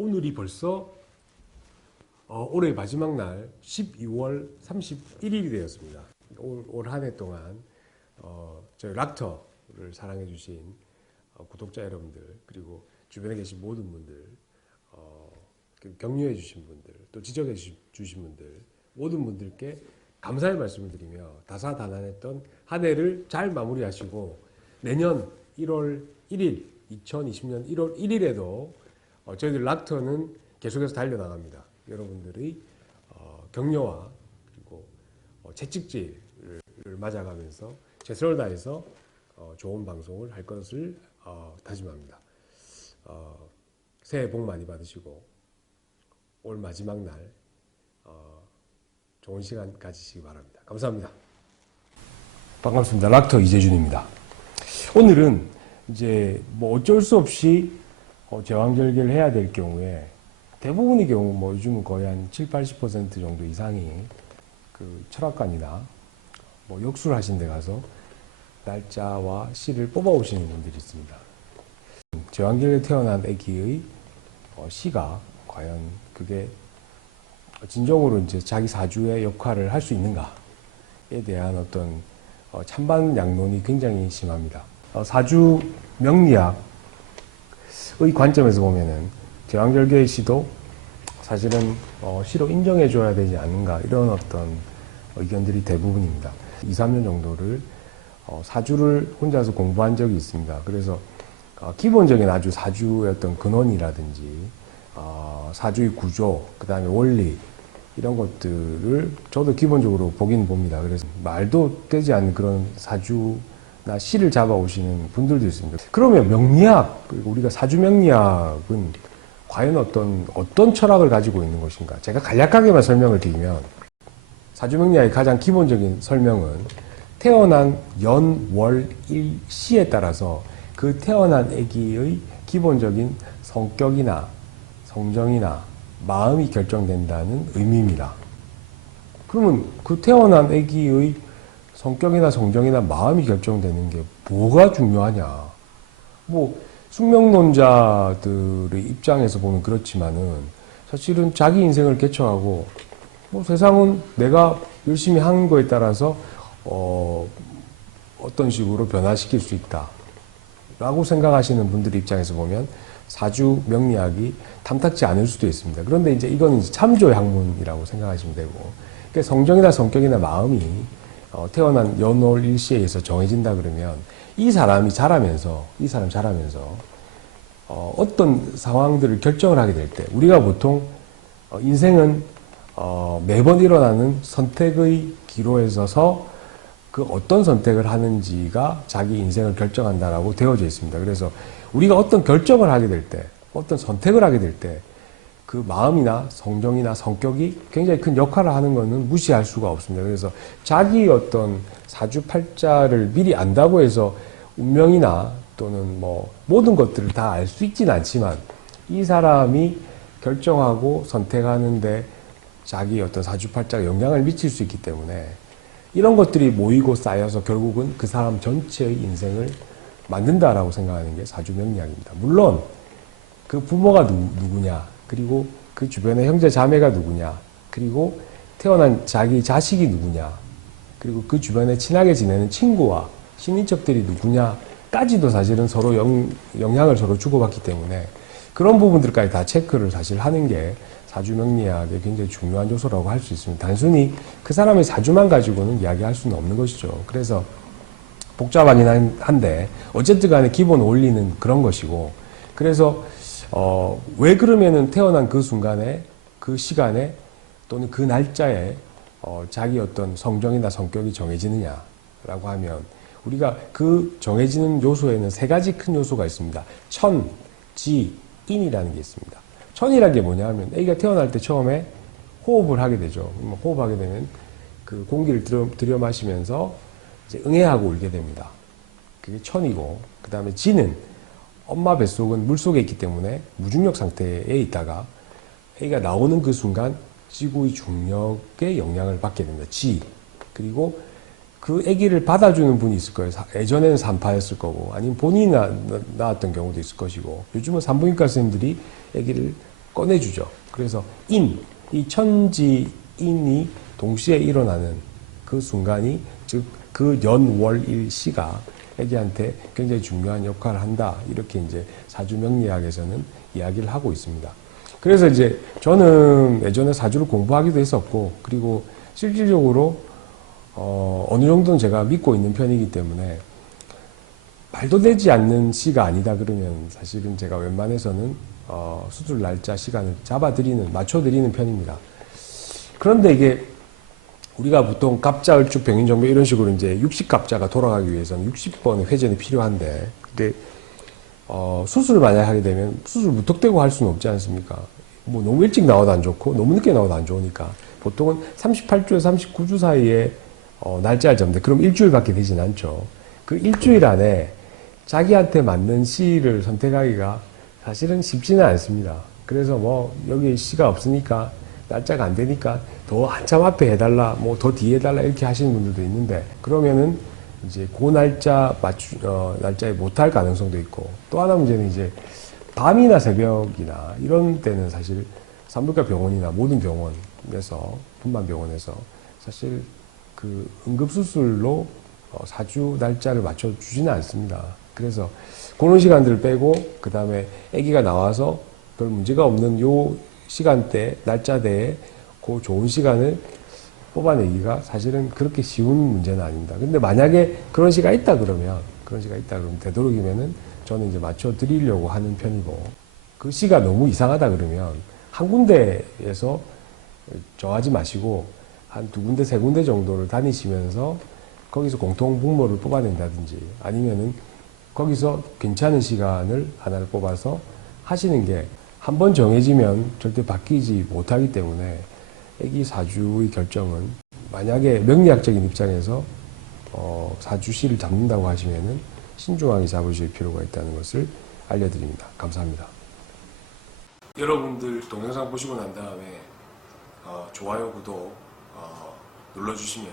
오늘이 벌써 올해 마지막 날 12월 31일이 되었습니다. 올 한 해 동안 저희 락터를 사랑해주신 구독자 여러분들, 그리고 주변에 계신 모든 분들, 격려해주신 분들, 또 지적해주신 분들, 모든 분들께 감사의 말씀을 드리며 다사다난했던 한 해를 잘 마무리하시고 내년 1월 1일, 2020년 1월 1일에도 저희들 락터는 계속해서 달려나갑니다. 여러분들의 격려와 그리고 채찍질을 맞아가면서 최선을 다해서 좋은 방송을 할 것을 다짐합니다. 새해 복 많이 받으시고 올 마지막 날 좋은 시간 가지시기 바랍니다. 감사합니다. 반갑습니다. 락터 이재준입니다. 오늘은 이제 뭐 어쩔 수 없이 제왕절개를 해야 될 경우에 대부분의 경우 뭐 요즘은 거의 한 70~80% 정도 이상이 그 철학관이나 뭐 역술 하신 데 가서 날짜와 시를 뽑아 오시는 분들이 있습니다. 제왕절개 태어난 아기의 시가 과연 그게 진정으로 이제 자기 사주의 역할을 할 수 있는가에 대한 어떤 찬반 양론이 굉장히 심합니다. 사주 명리학의 관점에서 보면은 제왕절개의 시도 사실은 시로 인정해줘야 되지 않는가, 이런 어떤 의견들이 대부분입니다. 2~3년 정도를 사주를 혼자서 공부한 적이 있습니다. 그래서 기본적인 아주 사주의 어떤 근원이라든지 사주의 구조, 그 다음에 원리, 이런 것들을 저도 기본적으로 보긴 봅니다. 그래서 말도 되지 않는 그런 사주나 시를 잡아오시는 분들도 있습니다. 그러면 명리학, 그리고 우리가 사주 명리학은 과연 어떤 철학을 가지고 있는 것인가? 제가 간략하게만 설명을 드리면, 사주 명리학의 가장 기본적인 설명은 태어난 연, 월, 일, 시에 따라서 그 태어난 아기의 기본적인 성격이나 성정이나 마음이 결정된다는 의미입니다. 그러면 그 태어난 아기의 성격이나 성정이나 마음이 결정되는 게 뭐가 중요하냐? 뭐 숙명론자들의 입장에서 보면 그렇지만은 사실은 자기 인생을 개척하고 뭐 세상은 내가 열심히 한 거에 따라서 어떤 식으로 변화시킬 수 있다 라고 생각하시는 분들의 입장에서 보면 사주 명리학이 탐탁지 않을 수도 있습니다. 그런데 이제 이거는 참조의 학문이라고 생각하시면 되고, 그러니까 성정이나 성격이나 마음이 태어난 연월 일시에 의해서 정해진다 그러면 이 사람이 자라면서 어떤 상황들을 결정을 하게 될 때, 우리가 보통 인생은 매번 일어나는 선택의 기로에 서서 그 어떤 선택을 하는지가 자기 인생을 결정한다라고 되어져 있습니다. 그래서 우리가 어떤 결정을 하게 될 때, 어떤 선택을 하게 될 때 그 마음이나 성정이나 성격이 굉장히 큰 역할을 하는 것은 무시할 수가 없습니다. 그래서 자기 어떤 사주팔자를 미리 안다고 해서 운명이나 또는 뭐 모든 것들을 다 알 수 있지는 않지만 이 사람이 결정하고 선택하는데 자기 어떤 사주팔자가 영향을 미칠 수 있기 때문에 이런 것들이 모이고 쌓여서 결국은 그 사람 전체의 인생을 만든다라고 생각하는 게 사주 명리학입니다. 물론 그 부모가 누구냐, 그리고 그 주변의 형제 자매가 누구냐, 그리고 태어난 자기 자식이 누구냐, 그리고 그 주변에 친하게 지내는 친구와 친인척들이 누구냐까지도 사실은 서로 영향을 서로 주고받기 때문에 그런 부분들까지 다 체크를 사실 하는 게 사주 명리학의 굉장히 중요한 요소라고 할 수 있습니다. 단순히 그 사람의 사주만 가지고는 이야기할 수는 없는 것이죠. 그래서 복잡하긴 한데 어쨌든 간에 기본 원리는 그런 것이고, 그래서 왜 그러면은 태어난 그 순간에, 그 시간에 또는 그 날짜에 자기 어떤 성정이나 성격이 정해지느냐라고 하면 우리가 그 정해지는 요소에는 세 가지 큰 요소가 있습니다. 천, 지, 인이라는 게 있습니다. 천이라는 게 뭐냐 하면 아기가 태어날 때 처음에 호흡을 하게 되죠. 호흡하게 되면 그 공기를 들여 마시면서 이제 응애하고 울게 됩니다. 그게 천이고, 그 다음에 지는 엄마 뱃속은 물속에 있기 때문에 무중력 상태에 있다가 아기가 나오는 그 순간 지구의 중력의 영향을 받게 됩니다. 지. 그리고 그 아기를 받아주는 분이 있을 거예요. 예전에는 산파였을 거고, 아니면 본인이 낳았던 경우도 있을 것이고, 요즘은 산부인과 선생님들이 아기를 꺼내주죠. 그래서 이 천지인이 동시에 일어나는 그 순간이, 즉 그 연월일시가 애기한테 굉장히 중요한 역할을 한다. 이렇게 이제 사주명리학에서는 이야기를 하고 있습니다. 그래서 이제 저는 예전에 사주를 공부하기도 했었고, 그리고 실질적으로 어느 정도는 제가 믿고 있는 편이기 때문에 말도 되지 않는 시가 아니다 그러면 사실은 제가 웬만해서는 수술 날짜 시간을 맞춰드리는 편입니다. 그런데 이게 우리가 보통 갑자, 을축, 병인, 정묘 이런 식으로 이제 60갑자가 돌아가기 위해서는 60번의 회전이 필요한데, 근데 수술을 만약 하게 되면 수술 무턱대고 할 수는 없지 않습니까? 뭐 너무 일찍 나와도 안 좋고 너무 늦게 나와도 안 좋으니까 보통은 38주에서 39주 사이에 날짜를 잡는데, 그럼 일주일밖에 되진 않죠. 그 일주일 안에 자기한테 맞는 시를 선택하기가 사실은 쉽지는 않습니다. 그래서 뭐 여기 시가 없으니까, 날짜가 안 되니까 더 한참 앞에 해달라, 뭐 더 뒤에 해달라 이렇게 하시는 분들도 있는데, 그러면은 이제 그 날짜에 못할 가능성도 있고, 또 하나 문제는 이제 밤이나 새벽이나 이런 때는 사실 산부인과 병원이나 모든 병원에서, 분만병원에서 사실 그 응급수술로 사주 날짜를 맞춰주지는 않습니다. 그래서 그런 시간들을 빼고, 그 다음에 아기가 나와서 별 문제가 없는 요 시간대, 날짜대에 그 좋은 시간을 뽑아내기가 사실은 그렇게 쉬운 문제는 아닙니다. 근데 만약에 그런 시가 있다 그러면 되도록이면은 저는 이제 맞춰 드리려고 하는 편이고, 그 시가 너무 이상하다 그러면 한 군데에서 정하지 마시고 한 두 군데, 세 군데 정도를 다니시면서 거기서 공통 분모를 뽑아낸다든지, 아니면은 거기서 괜찮은 시간을 하나를 뽑아서 하시는 게, 한 번 정해지면 절대 바뀌지 못하기 때문에 아기 사주의 결정은, 만약에 명리학적인 입장에서 사주시를 잡는다고 하시면은 신중하게 잡으실 필요가 있다는 것을 알려드립니다. 감사합니다. 여러분들 동영상 보시고 난 다음에 좋아요, 구독 눌러주시면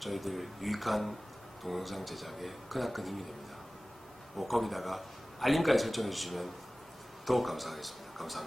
저희들 유익한 동영상 제작에 크나큰 힘이 됩니다. 뭐 거기다가 알림까지 설정해 주시면 더욱 감사하겠습니다. 감사합니다.